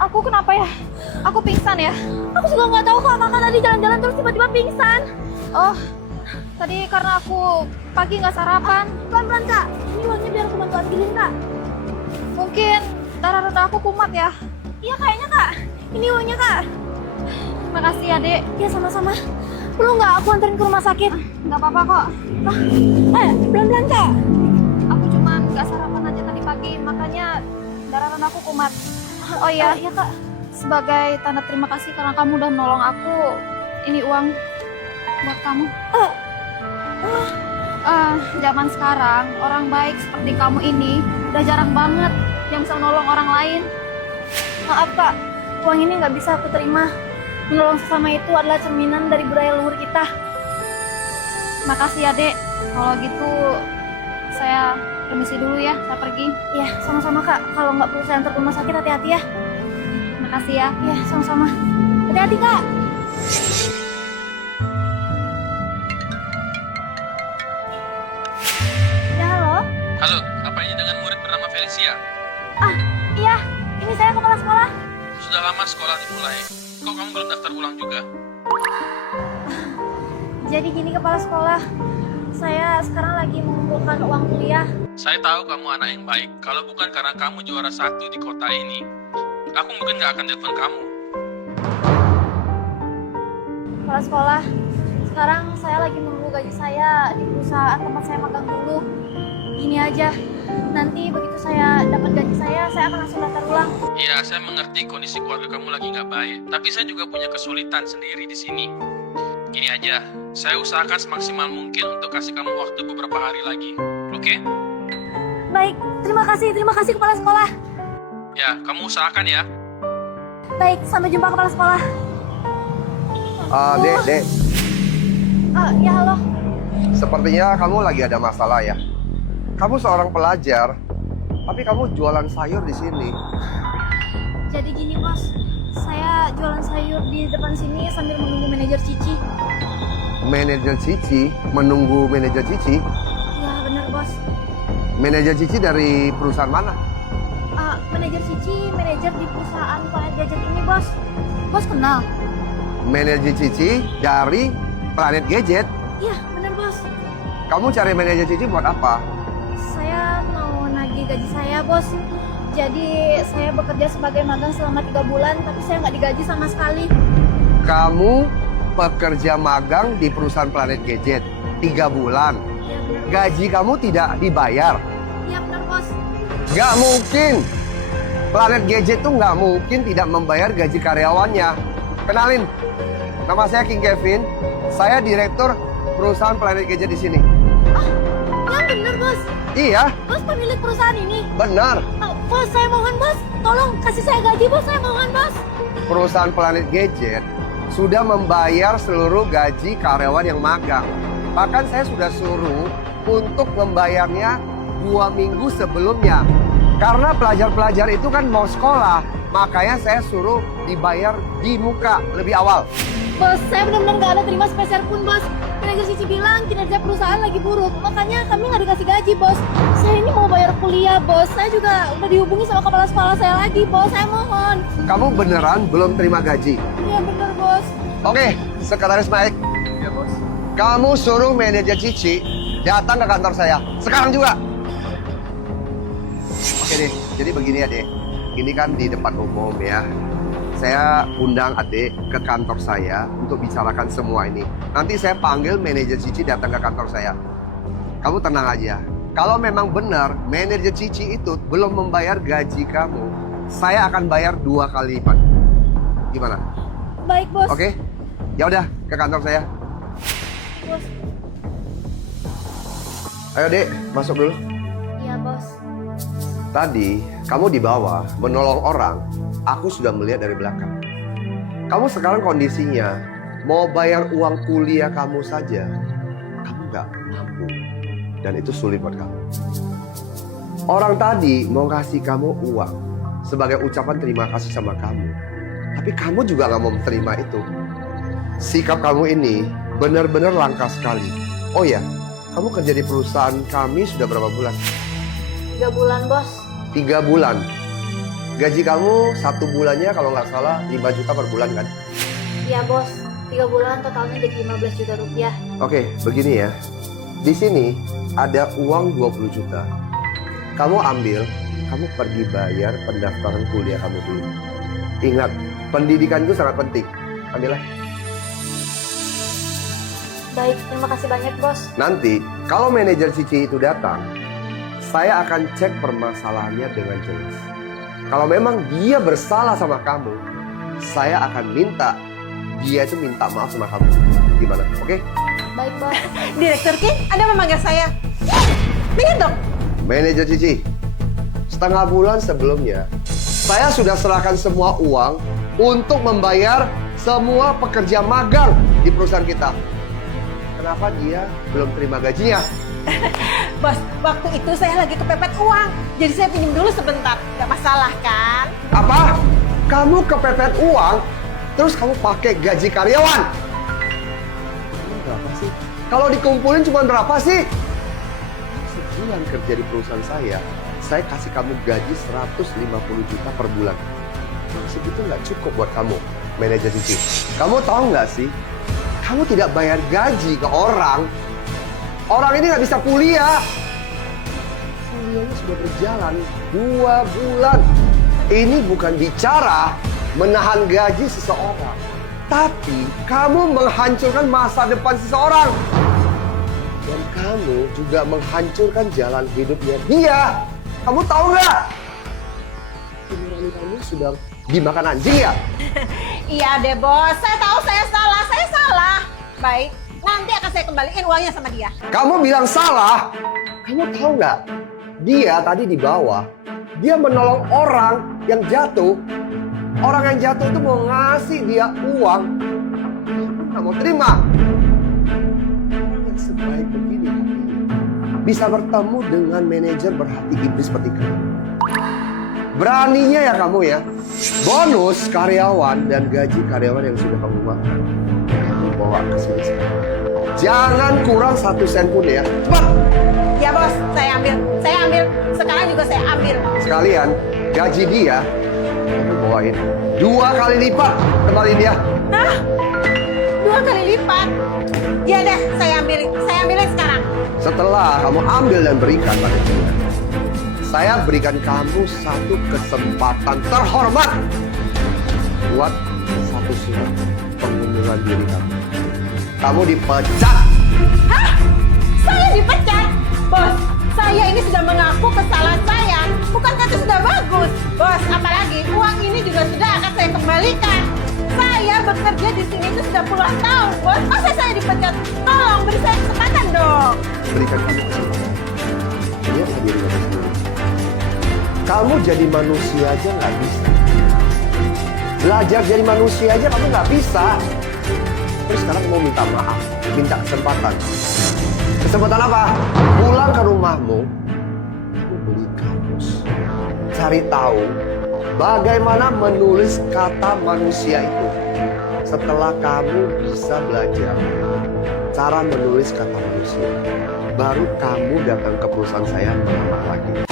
Aku kenapa ya? Aku pingsan ya? Aku juga nggak tahu kak, kakak tadi jalan-jalan terus tiba-tiba pingsan. Oh, tadi karena aku pagi nggak sarapan. Pelan-pelan kak, ini uangnya biar aku bantu ambilin kak. Mungkin darah rendah aku kumat ya? Iya kayaknya kak, ini uangnya kak. Makasih ya dek. Iya sama-sama. Perlu nggak aku anterin ke rumah sakit? Nggak apa-apa kok. Pelan-pelan kak. Aku cuma nggak sarapan aja tadi pagi, makanya darah rendah aku kumat. Oh iya, iya kak. Sebagai tanda terima kasih karena kamu udah menolong aku, ini uang buat kamu. Zaman sekarang orang baik seperti kamu ini udah jarang banget yang bisa menolong orang lain. Maaf kak, uang ini nggak bisa aku terima. Menolong sesama itu adalah cerminan dari budaya luhur kita. Makasih ya dek. Kalau gitu saya permisi dulu ya, saya pergi. Iya, sama-sama kak. Kalau nggak perlu saya antar ke rumah sakit, hati-hati ya. Makasih ya. Iya, sama-sama. Hati-hati kak. Ya halo. Halo, apa ini dengan murid bernama Felicia? Iya. Ini saya kepala sekolah. Sudah lama sekolah dimulai. Kok kamu belum daftar ulang juga? Jadi gini kepala sekolah. Saya sekarang lagi mengumpulkan uang kuliah. Saya tahu kamu anak yang baik. Kalau bukan karena kamu juara 1 di kota ini, aku mungkin nggak akan telepon kamu. Kepala sekolah, sekarang saya lagi menunggu gaji saya di perusahaan tempat saya magang dulu. Gini aja, nanti begitu saya dapat gaji saya akan langsung daftar ulang. Iya, saya mengerti kondisi keluarga kamu lagi nggak baik. Tapi saya juga punya kesulitan sendiri di sini. Gini aja, saya usahakan semaksimal mungkin untuk kasih kamu waktu beberapa hari lagi. Oke? Baik, terima kasih kepala sekolah. Ya, kamu usahakan ya. Baik, sampai jumpa kepala sekolah. Dek, Ya halo. sepertinya kamu lagi ada masalah ya. Kamu seorang pelajar, tapi kamu jualan sayur di sini. Jadi gini bos, saya jualan sayur di depan sini sambil menunggu manajer Cici. Manajer Cici, menunggu manajer Cici. Ya benar bos. Manajer Cici dari perusahaan mana? Manajer Cici, manajer di perusahaan Planet Gadget ini bos. Bos kenal? Manajer Cici dari Planet Gadget. Iya benar bos. Kamu cari manajer Cici buat apa? Saya mau nagih gaji saya bos. Jadi saya bekerja sebagai magang selama 3 bulan, tapi saya nggak digaji sama sekali. Kamu pekerja magang di perusahaan Planet Gadget 3 bulan. Iya benar. Gaji kamu tidak dibayar. Iya benar bos. Nggak mungkin. Planet Gadget tuh nggak mungkin tidak membayar gaji karyawannya. Kenalin, nama saya King Kevin. Saya direktur perusahaan Planet Gadget di sini. Yang benar bos. Iya, Bos pemilik perusahaan ini. benar. Bos saya mohon bos, tolong kasih saya gaji bos, saya mohon bos. Perusahaan Planet Gadget sudah membayar seluruh gaji karyawan yang magang. Bahkan saya sudah suruh untuk membayarnya 2 minggu sebelumnya. Karena pelajar-pelajar itu kan mau sekolah, makanya saya suruh dibayar di muka lebih awal. Bos, saya benar-benar nggak ada terima sepeser pun bos. Manajer Cici bilang kinerja perusahaan lagi buruk, makanya kami nggak dikasih gaji bos. Saya ini mau bayar kuliah bos, saya juga udah dihubungi sama kepala sekolah saya lagi bos, saya mohon. Kamu beneran belum terima gaji? Iya benar bos. Oke, Sekretaris Mike. Ya, bos. Kamu suruh manajer Cici datang ke kantor saya. Sekarang juga. Oke deh, jadi begini ya deh. Ini kan di depan umum ya. Saya undang adik ke kantor saya untuk bicarakan semua ini. Nanti saya panggil manajer Cici datang ke kantor saya. Kamu tenang aja. Kalau memang benar manajer Cici itu belum membayar gaji kamu, saya akan bayar 2 kali lipat. Gimana? Baik bos. Oke? Ya udah, ke kantor saya. Bos. Ayo dek, masuk dulu. Iya bos. Tadi kamu di bawah menolong orang, aku sudah melihat dari belakang. Kamu sekarang kondisinya mau bayar uang kuliah kamu saja, kamu nggak mampu, dan itu sulit buat kamu. Orang tadi mau kasih kamu uang sebagai ucapan terima kasih sama kamu, tapi kamu juga nggak mau terima itu. Sikap kamu ini benar-benar langka sekali. Oh ya, kamu kerja di perusahaan kami sudah berapa bulan? 3 bulan bos. 3 bulan. gaji kamu 1 bulannya kalau nggak salah 5 juta per bulan kan? Iya bos, 3 bulan totalnya jadi 15 juta rupiah. Oke, begini ya. Di sini ada uang 20 juta. Kamu ambil, kamu pergi bayar pendaftaran kuliah kamu dulu. Ingat, pendidikan itu sangat penting. Ambillah. Baik, terima kasih banyak bos. Nanti, kalau manajer Cici itu datang, saya akan cek permasalahannya dengan jelas. Kalau memang dia bersalah sama kamu, saya akan minta dia itu minta maaf sama kamu. Gimana? Oke? Baik bos. Direktur King, Anda memanggil saya. Minggir dong. Manajer Cici, setengah bulan sebelumnya, saya sudah serahkan semua uang untuk membayar semua pekerja magang di perusahaan kita. Kenapa dia belum terima gajinya? Bos, waktu itu saya lagi kepepet uang. Jadi saya pinjam dulu sebentar. Gak masalah kan? Apa? Kamu kepepet uang, terus kamu pakai gaji karyawan? Ini berapa sih? Kalau dikumpulin cuma berapa sih? Sebulan kerja di perusahaan saya kasih kamu gaji 150 juta per bulan. Segitu nggak cukup buat kamu, manajer Cici. Kamu tahu nggak sih? Kamu tidak bayar gaji ke orang. Orang ini nggak bisa kuliah. Kuliahnya sudah berjalan 2 bulan. Ini bukan bicara menahan gaji seseorang, tapi kamu menghancurkan masa depan seseorang. Dan kamu juga menghancurkan jalan hidupnya dia. Kamu tahu nggak? Nurani kamu sudah dimakan anjing ya? Iya deh bos, saya tahu saya salah. Baik, nanti akan saya kembaliin uangnya sama dia. Kamu bilang salah. Kamu tahu nggak? Dia tadi di bawah, dia menolong orang yang jatuh. Orang yang jatuh itu mau ngasih dia uang, kamu nggak mau terima. Orang yang sebaik begini hatinya bisa bertemu dengan manajer berhati iblis seperti kamu. Beraninya ya kamu ya. Bonus karyawan dan gaji karyawan yang sudah kamu makan, kamu bawa ke sini sekarang. Jangan kurang 1 sen pun ya. Cepat. Ya bos, saya ambil. Sekarang juga saya ambil. Sekalian gaji dia kamu bawain 2 kali lipat, kembaliin dia. Hah? 2 kali lipat? Iya deh, saya ambilin sekarang. Setelah kamu ambil dan berikan pada dia, saya berikan kamu 1 kesempatan terhormat buat 1 surat pengunduran diri kamu. Kamu dipecat. Hah? Saya dipecat? Bos, saya ini sudah mengaku kesalahan saya. Bukankah itu sudah bagus? Bos, apalagi uang ini juga sudah akan saya kembalikan. Saya bekerja di sini itu sudah puluhan tahun, bos. Masa saya dipecat? Tolong beri saya kesempatan dong. Berikan kamu kesempatan. Lihat diri kamu sendiri. Kamu jadi manusia aja nggak bisa. Belajar jadi manusia aja kamu nggak bisa. Terus sekarang mau minta maaf, minta kesempatan. Kesempatan apa? Pulang ke rumahmu, kamu beli kamus. Cari tahu bagaimana menulis kata manusia itu. Setelah kamu bisa belajar cara menulis kata manusia, baru kamu datang ke perusahaan saya melamar lagi.